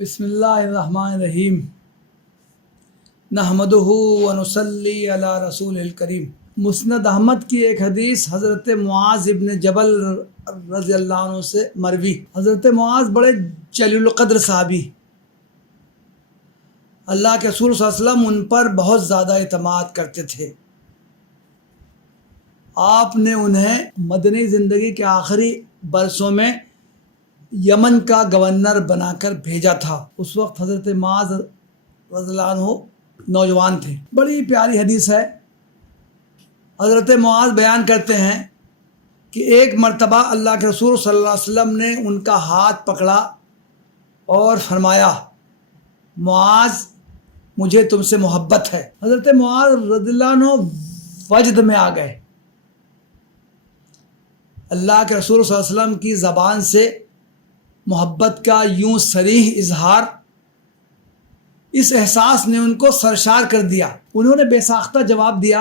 بسم اللہ الرحمن الرحیم نحمدہ و نصلی علی رسول الکریم۔ مسند احمد کی ایک حدیث حضرت معاذ ابن جبل رضی اللہ عنہ سے مروی۔ حضرت معاذ بڑے جلیل القدر صحابی، اللہ کے رسول صلی اللہ علیہ وسلم ان پر بہت زیادہ اعتماد کرتے تھے۔ آپ نے انہیں مدنی زندگی کے آخری برسوں میں یمن کا گورنر بنا کر بھیجا تھا۔ اس وقت حضرت معاذ رضی اللہ عنہ نوجوان تھے۔ بڑی پیاری حدیث ہے۔ حضرت معاذ بیان کرتے ہیں کہ ایک مرتبہ اللہ کے رسول صلی اللہ علیہ وسلم نے ان کا ہاتھ پکڑا اور فرمایا، معاذ مجھے تم سے محبت ہے۔ حضرت معاذ رضی اللہ عنہ وجد میں آ گئے۔ اللہ کے رسول صلی اللہ علیہ وسلم کی زبان سے محبت کا یوں صریح اظہار، اس احساس نے ان کو سرشار کر دیا۔ انہوں نے بے ساختہ جواب دیا،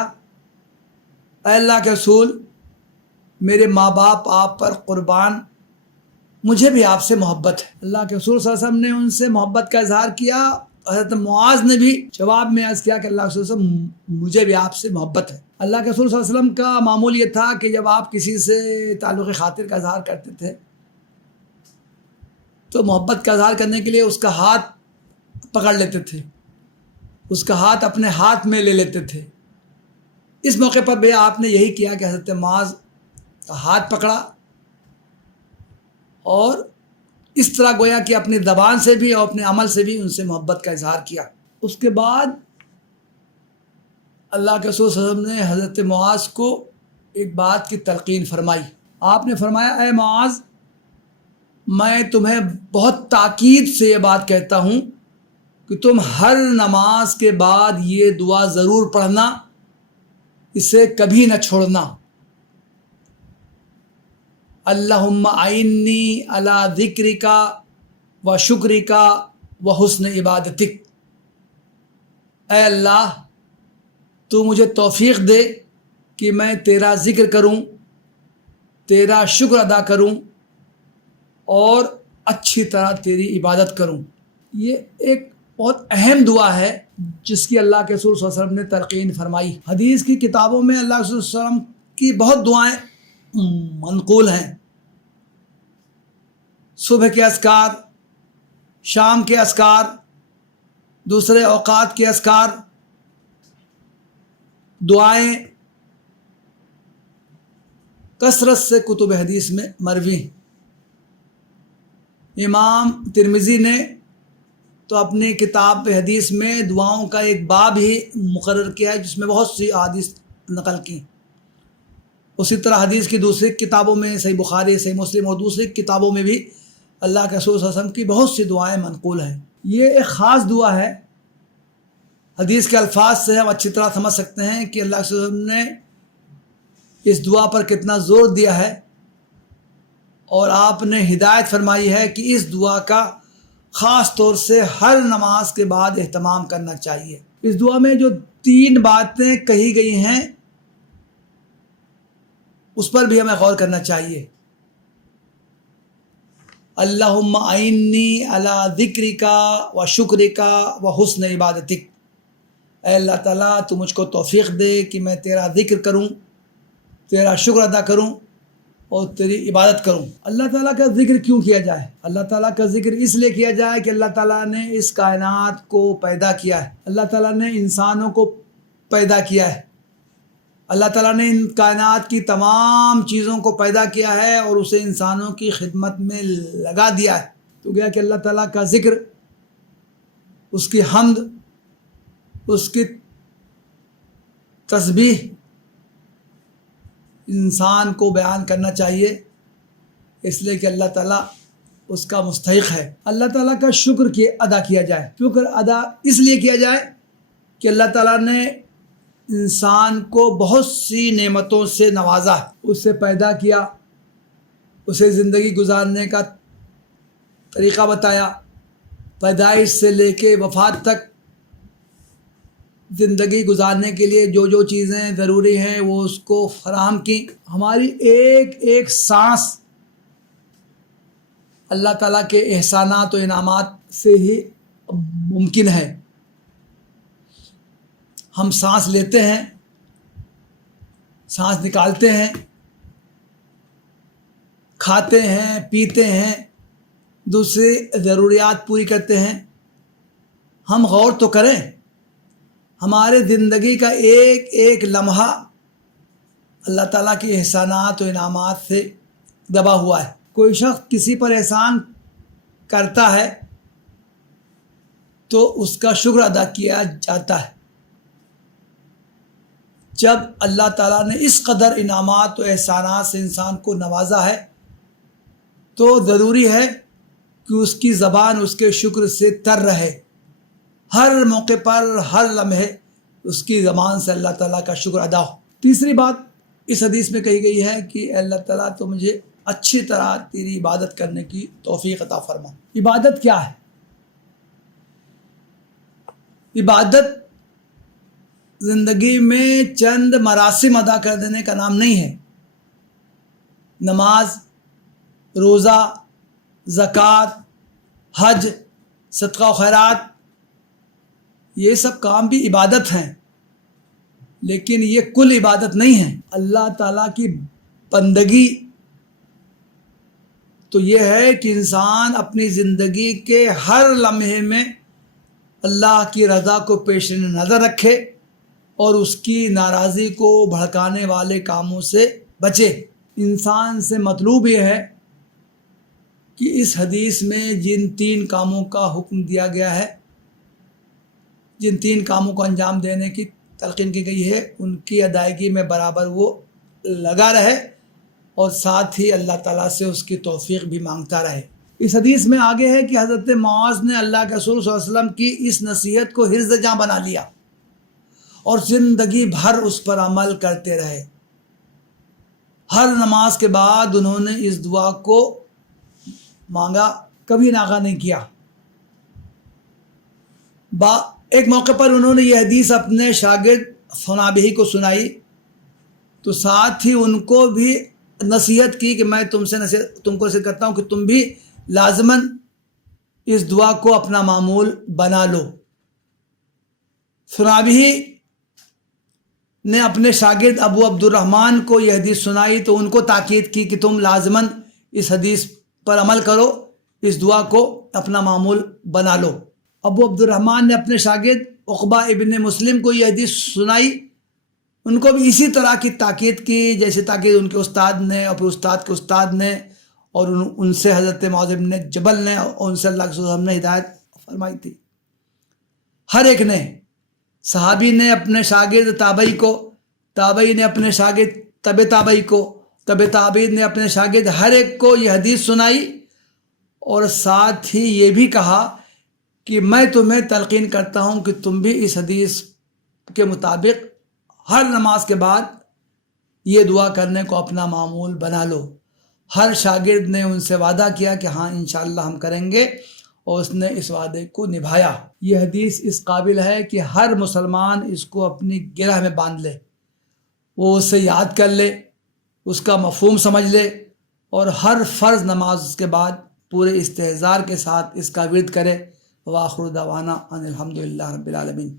اے اللہ کے رسول، میرے ماں باپ آپ پر قربان، مجھے بھی آپ سے محبت ہے۔ اللہ کے رسول صلی اللہ علیہ وسلم نے ان سے محبت کا اظہار کیا۔ حضرت معاذ نے بھی جواب میں عرض کیا کہ اللہ کے رسول صلی اللہ علیہ وسلم، مجھے بھی آپ سے محبت ہے۔ اللہ کے رسول صلی اللہ علیہ وسلم کا معمول یہ تھا کہ جب آپ کسی سے تعلق خاطر کا اظہار کرتے تھے تو محبت کا اظہار کرنے کے لیے اس کا ہاتھ پکڑ لیتے تھے، اس کا ہاتھ اپنے ہاتھ میں لے لیتے تھے۔ اس موقع پر بھی آپ نے یہی کیا کہ حضرت معاذ کا ہاتھ پکڑا اور اس طرح گویا کہ اپنی زبان سے بھی اور اپنے عمل سے بھی ان سے محبت کا اظہار کیا۔ اس کے بعد اللہ کے رسول صلی اللہ علیہ وسلم نے حضرت معاذ کو ایک بات کی تلقین فرمائی۔ آپ نے فرمایا، اے معاذ، میں تمہیں بہت تاکید سے یہ بات کہتا ہوں کہ تم ہر نماز کے بعد یہ دعا ضرور پڑھنا، اسے کبھی نہ چھوڑنا۔ اللہم اعنی علی ذکرک و شکرک و حسن عبادتک۔ اے اللہ، تو مجھے توفیق دے کہ میں تیرا ذکر کروں، تیرا شکر ادا کروں اور اچھی طرح تیری عبادت کروں۔ یہ ایک بہت اہم دعا ہے جس کی اللہ کے رسول صلی اللہ علیہ وسلم نے تلقین فرمائی۔ حدیث کی کتابوں میں اللہ کے رسول صلی اللہ علیہ وسلم کی بہت دعائیں منقول ہیں۔ صبح کے اذکار، شام کے اذکار، دوسرے اوقات کے اذکار، دعائیں کثرت سے کتب حدیث میں مروی ہیں۔ امام ترمذی نے تو اپنی کتاب حدیث میں دعاؤں کا ایک باب ہی مقرر کیا ہے جس میں بہت سی احادیث نقل کی۔ اسی طرح حدیث کی دوسری کتابوں میں، صحیح بخاری، صحیح مسلم اور دوسری کتابوں میں بھی اللہ کے رسول صلی اللہ علیہ وسلم کی بہت سی دعائیں منقول ہیں۔ یہ ایک خاص دعا ہے۔ حدیث کے الفاظ سے ہم اچھی طرح سمجھ سکتے ہیں کہ اللہ کے رسول نے اس دعا پر کتنا زور دیا ہے، اور آپ نے ہدایت فرمائی ہے کہ اس دعا کا خاص طور سے ہر نماز کے بعد اہتمام کرنا چاہیے۔ اس دعا میں جو 3 باتیں کہی گئی ہیں اس پر بھی ہمیں غور کرنا چاہیے۔ اللہم اعنی علی ذکرک و شکرک و حسن عبادتک۔ اے اللہ تعالیٰ، تو مجھ کو توفیق دے کہ میں تیرا ذکر کروں، تیرا شکر ادا کروں اور تیری عبادت کروں۔ اللہ تعالیٰ کا ذکر کیوں کیا جائے؟ اللہ تعالیٰ کا ذکر اس لیے کیا جائے کہ اللہ تعالیٰ نے اس کائنات کو پیدا کیا ہے، اللہ تعالیٰ نے انسانوں کو پیدا کیا ہے، اللہ تعالیٰ نے ان کائنات کی تمام چیزوں کو پیدا کیا ہے اور اسے انسانوں کی خدمت میں لگا دیا ہے۔ تو گیا کہ اللہ تعالیٰ کا ذکر، اس کی حمد، اس کی تسبیح انسان کو بیان کرنا چاہیے، اس لیے کہ اللہ تعالیٰ اس کا مستحق ہے۔ اللہ تعالیٰ کا شکر ادا کیا جائے۔ شکر ادا اس لیے کیا جائے کہ اللہ تعالیٰ نے انسان کو بہت سی نعمتوں سے نوازا ہے، اسے پیدا کیا، اسے زندگی گزارنے کا طریقہ بتایا، پیدائش سے لے کے وفات تک زندگی گزارنے کے لیے جو جو چیزیں ضروری ہیں وہ اس کو فراہم کی۔ ہماری ایک ایک سانس اللہ تعالیٰ کے احسانات و انعامات سے ہی ممکن ہے. ہم سانس لیتے ہیں، سانس نکالتے ہیں، کھاتے ہیں، پیتے ہیں، دوسری ضروریات پوری کرتے ہیں. ہم غور تو کریں، ہمارے زندگی کا ایک ایک لمحہ اللہ تعالیٰ کے احسانات و انعامات سے دبا ہوا ہے. کوئی شخص کسی پر احسان کرتا ہے تو اس کا شکر ادا کیا جاتا ہے. جب اللہ تعالیٰ نے اس قدر انعامات و احسانات سے انسان کو نوازا ہے تو ضروری ہے کہ اس کی زبان اس کے شکر سے تر رہے. ہر موقع پر، ہر لمحے اس کی زبان سے اللہ تعالیٰ کا شکر ادا ہو. تیسری بات اس حدیث میں کہی گئی ہے کہ اے اللہ تعالیٰ تو مجھے اچھی طرح تیری عبادت کرنے کی توفیق عطا فرما. عبادت کیا ہے؟ عبادت زندگی میں چند مراسم ادا کر دینے کا نام نہیں ہے. نماز، روزہ، زکوٰۃ، حج، صدقہ و خیرات، یہ سب کام بھی عبادت ہیں، لیکن یہ کل عبادت نہیں ہے. اللہ تعالیٰ کی بندگی تو یہ ہے کہ انسان اپنی زندگی کے ہر لمحے میں اللہ کی رضا کو پیش نظر رکھے اور اس کی ناراضی کو بھڑکانے والے کاموں سے بچے. انسان سے مطلوب یہ ہے کہ اس حدیث میں جن 3 کاموں کا حکم دیا گیا ہے، جن 3 کاموں کو انجام دینے کی تلقین کی گئی ہے، ان کی ادائیگی میں برابر وہ لگا رہے اور ساتھ ہی اللہ تعالیٰ سے اس کی توفیق بھی مانگتا رہے. اس حدیث میں آگے ہے کہ حضرت معاذ نے اللہ کے رسول صلی اللہ علیہ وسلم کی اس نصیحت کو حرز جاں بنا لیا اور زندگی بھر اس پر عمل کرتے رہے. ہر نماز کے بعد انہوں نے اس دعا کو مانگا، کبھی ناغا نہیں کیا. ایک موقع پر انہوں نے یہ حدیث اپنے شاگرد ثنابحی کو سنائی تو ساتھ ہی ان کو بھی نصیحت کی کہ میں تم کو نصیحت کرتا ہوں کہ تم بھی لازماً اس دعا کو اپنا معمول بنا لو. ثنابحی نے اپنے شاگرد ابو عبد الرحمن کو یہ حدیث سنائی تو ان کو تاکید کی کہ تم لازماً اس حدیث پر عمل کرو، اس دعا کو اپنا معمول بنا لو. ابو عبد الرحمن نے اپنے شاگرد عقبہ ابن مسلم کو یہ حدیث سنائی، ان کو بھی اسی طرح کی تاکید کی جیسے تاکید ان کے استاد نے اور پھر استاد کے استاد نے اور ان سے حضرت معاذ بن جبل نے اور ان سے اللہ کے رسول صلی اللہ علیہ وسلم نے ہدایت فرمائی تھی. ہر ایک نے، صحابی نے اپنے شاگرد تابعی کو، تابعی نے اپنے شاگرد تبع تابعی کو، تبع تابعی نے اپنے شاگرد، ہر ایک کو یہ حدیث سنائی اور ساتھ ہی یہ بھی کہا کہ میں تمہیں تلقین کرتا ہوں کہ تم بھی اس حدیث کے مطابق ہر نماز کے بعد یہ دعا کرنے کو اپنا معمول بنا لو. ہر شاگرد نے ان سے وعدہ کیا کہ ہاں انشاءاللہ ہم کریں گے اور اس نے اس وعدے کو نبھایا. یہ حدیث اس قابل ہے کہ ہر مسلمان اس کو اپنی گرہ میں باندھ لے، وہ اسے یاد کر لے، اس کا مفہوم سمجھ لے اور ہر فرض نماز کے بعد پورے استحضار کے ساتھ اس کا ورد کرے. وآخر دعوانا ان الحمدللہ رب العالمین.